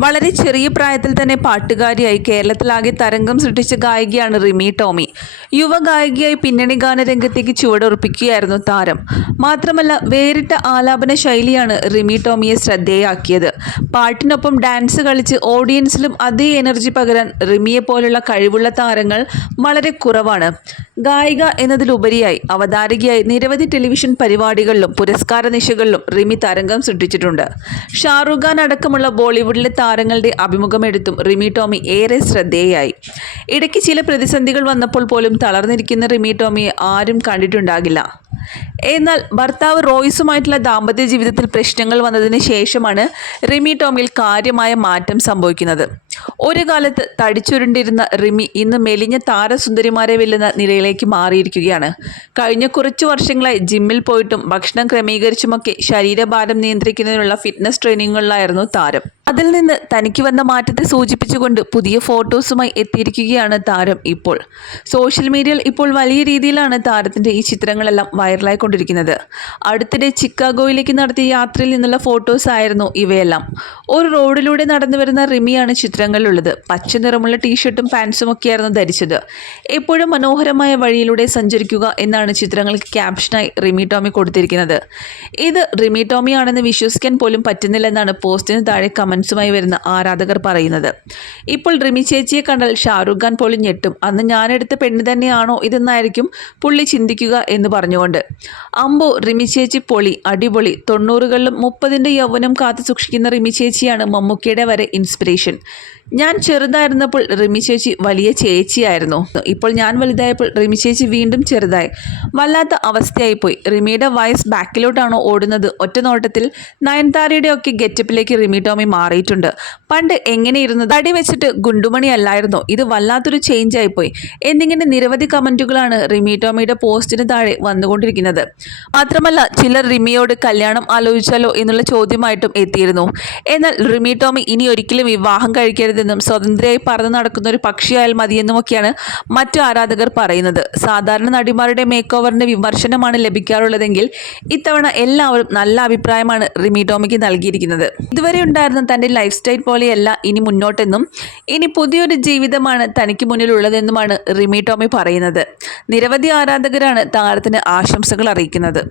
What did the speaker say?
വളരെ ചെറിയ പ്രായത്തിൽ തന്നെ പാട്ടുകാരിയായി കേരളത്തിലാകെ തരംഗം സൃഷ്ടിച്ച ഗായികയാണ് റിമി ടോമി. യുവ ഗായികയായി പിന്നണി ഗാനരംഗത്തേക്ക് ചുവടുറപ്പിക്കുകയായിരുന്നു താരം. മാത്രമല്ല വേറിട്ട ആലാപന ശൈലിയാണ് റിമി ടോമിയെ ശ്രദ്ധേയാക്കിയത്. പാട്ടിനൊപ്പം ഡാൻസ് കളിച്ച് ഓഡിയൻസിലും അതേ എനർജി പകരാൻ റിമിയെ പോലുള്ള കഴിവുള്ള താരങ്ങൾ വളരെ കുറവാണ്. ഗായിക എന്നതിലുപരിയായി അവതാരകയായി നിരവധി ടെലിവിഷൻ പരിപാടികളിലും പുരസ്കാര നിശകളിലും റിമി തരംഗം സൃഷ്ടിച്ചിട്ടുണ്ട്. ഷാറുഖ് ഖാൻ അടക്കമുള്ള ബോളിവുഡിലെ താരങ്ങളുടെ അഭിമുഖമെടുത്തും റിമി ടോമി ഏറെ ശ്രദ്ധേയായി. ഇടയ്ക്ക് ചില പ്രതിസന്ധികൾ വന്നപ്പോൾ പോലും തളർന്നിരിക്കുന്ന റിമി ടോമി ആരും കണ്ടിട്ടുണ്ടാകില്ല. എന്നാൽ ഭർത്താവ് റോയ്സുമായിട്ടുള്ള ദാമ്പത്യ ജീവിതത്തിൽ പ്രശ്നങ്ങൾ വന്നതിന് ശേഷമാണ് റിമി ടോമിയിൽ കാര്യമായ മാറ്റം സംഭവിക്കുന്നത്. ഒരു കാലത്ത് തടിച്ചുരുണ്ടിരുന്ന റിമി ഇന്ന് മെലിഞ്ഞ താരസുന്ദരിമാരെ വെല്ലുന്ന നിലയിലേക്ക് മാറിയിരിക്കുകയാണ്. കഴിഞ്ഞ കുറച്ച് വർഷങ്ങളായി ജിമ്മിൽ പോയിട്ടും ഭക്ഷണം ക്രമീകരിച്ചുമൊക്കെ ശരീരഭാരം നിയന്ത്രിക്കുന്നതിനുള്ള ഫിറ്റ്നസ് ട്രെയിനിങ്ങുകളിലായിരുന്നു താരം. അതിൽ നിന്ന് തനിക്ക് വന്ന മാറ്റത്തെ സൂചിപ്പിച്ചുകൊണ്ട് പുതിയ ഫോട്ടോസുമായി എത്തിയിരിക്കുകയാണ് താരം ഇപ്പോൾ. സോഷ്യൽ മീഡിയയിൽ ഇപ്പോൾ വലിയ രീതിയിലാണ് താരത്തിന്റെ ഈ ചിത്രങ്ങളെല്ലാം വൈറലായിക്കൊണ്ടിരിക്കുന്നത്. അടുത്തിടെ ചിക്കാഗോയിലേക്ക് നടത്തിയ യാത്രയിൽ നിന്നുള്ള ഫോട്ടോസ് ആയിരുന്നു ഇവയെല്ലാം. ഒരു റോഡിലൂടെ നടന്നു വരുന്ന റിമിയാണ് ചിത്രങ്ങളിലുള്ളത് പച്ച നിറമുള്ള ടീഷർട്ടും പാൻസും ഒക്കെയായിരുന്നു ധരിച്ചത്. എപ്പോഴും മനോഹരമായ വഴിയിലൂടെ സഞ്ചരിക്കുക എന്നാണ് ചിത്രങ്ങൾക്ക് ക്യാപ്ഷനായി റിമി ടോമി കൊടുത്തിരിക്കുന്നത്. ഇത് റിമി ടോമി ആണെന്ന് വിശ്വസിക്കാൻ പോലും പറ്റുന്നില്ലെന്നാണ് പോസ്റ്റിന് താഴെ കമൻസുമായി വരുന്ന ആരാധകർ പറയുന്നത്. ഇപ്പോൾ റിമി ചേച്ചിയെ കണ്ടാൽ ഷാറുഖ് ഖാൻ പോലും ഞെട്ടും. അന്ന് ഞാനെടുത്ത പെണ്ണ് തന്നെയാണോ ഇതെന്നായിരിക്കും പുള്ളി ചിന്തിക്കുക എന്ന് പറഞ്ഞുകൊണ്ട്. അമ്പോ റിമി ചേച്ചി പൊളി അടിപൊളി തൊണ്ണൂറുകളിലും മുപ്പതിന്റെ യൗവനം കാത്തു സൂക്ഷിക്കുന്ന റിമി ചേച്ചിയാണ് മമ്മൂക്കയുടെ വരെ ഇൻസ്പിറേഷൻ ഞാൻ ചെറുതായിരുന്നപ്പോൾ റിമി ചേച്ചി വലിയ ചേച്ചിയായിരുന്നു. ഇപ്പോൾ ഞാൻ വലുതായപ്പോൾ റിമി ചേച്ചി വീണ്ടും ചെറുതായി. വല്ലാത്ത അവസ്ഥയായിപ്പോയി. റിമിയുടെ വയസ്സ് ബാക്കിലോട്ടാണോ ഓടുന്നത്. ഒറ്റ നോട്ടത്തിൽ നയൻതാരയുടെ ഒക്കെ ഗെറ്റപ്പിലേക്ക് റിമി ടോമി മാറിയിട്ടുണ്ട്. പണ്ട് എങ്ങനെയിരുന്നു തടി വെച്ചിട്ട് ഗുണ്ടുമണി അല്ലായിരുന്നോ ഇത് വല്ലാത്തൊരു ചേഞ്ച് ആയിപ്പോയി. എന്നിങ്ങനെ നിരവധി കമന്റുകളാണ് റിമി ടോമിയുടെ പോസ്റ്റിന് താഴെ വന്നുകൊണ്ടിരിക്കുന്നത്. മാത്രമല്ല ചിലർ റിമിയോട് കല്യാണം ആലോചിച്ചാലോ എന്നുള്ള ചോദ്യമായിട്ടും എത്തിയിരുന്നു. എന്നാൽ റിമി ടോമി ഇനി ഒരിക്കലും വിവാഹം കഴിക്കരുതെന്നും സ്വതന്ത്രയായി പറന്നു നടക്കുന്ന ഒരു പക്ഷിയായാൽ മതിയെന്നുമൊക്കെയാണ് മറ്റു ആരാധകർ പറയുന്നത്. സാധാരണ നടിമാരുടെ മേക്ക് ഓവറിന്റെ വിമർശനമാണ് ലഭിക്കാറുള്ളതെങ്കിൽ ഇത്തവണ എല്ലാവരും നല്ല അഭിപ്രായമാണ് റിമി ടോമിക്ക് നൽകിയിരിക്കുന്നത്. ഇതുവരെ ഉണ്ടായിരുന്ന തന്റെ ലൈഫ് സ്റ്റൈൽ പോലെയല്ല ഇനി മുന്നോട്ടെന്നും ഇനി പുതിയൊരു ജീവിതമാണ് തനിക്ക് മുന്നിലുള്ളതെന്നുമാണ് റിമി ടോമി പറയുന്നത്. നിരവധി ആരാധകരാണ് താരത്തിന് ആശംസകൾ അറിയിക്കുന്നത്.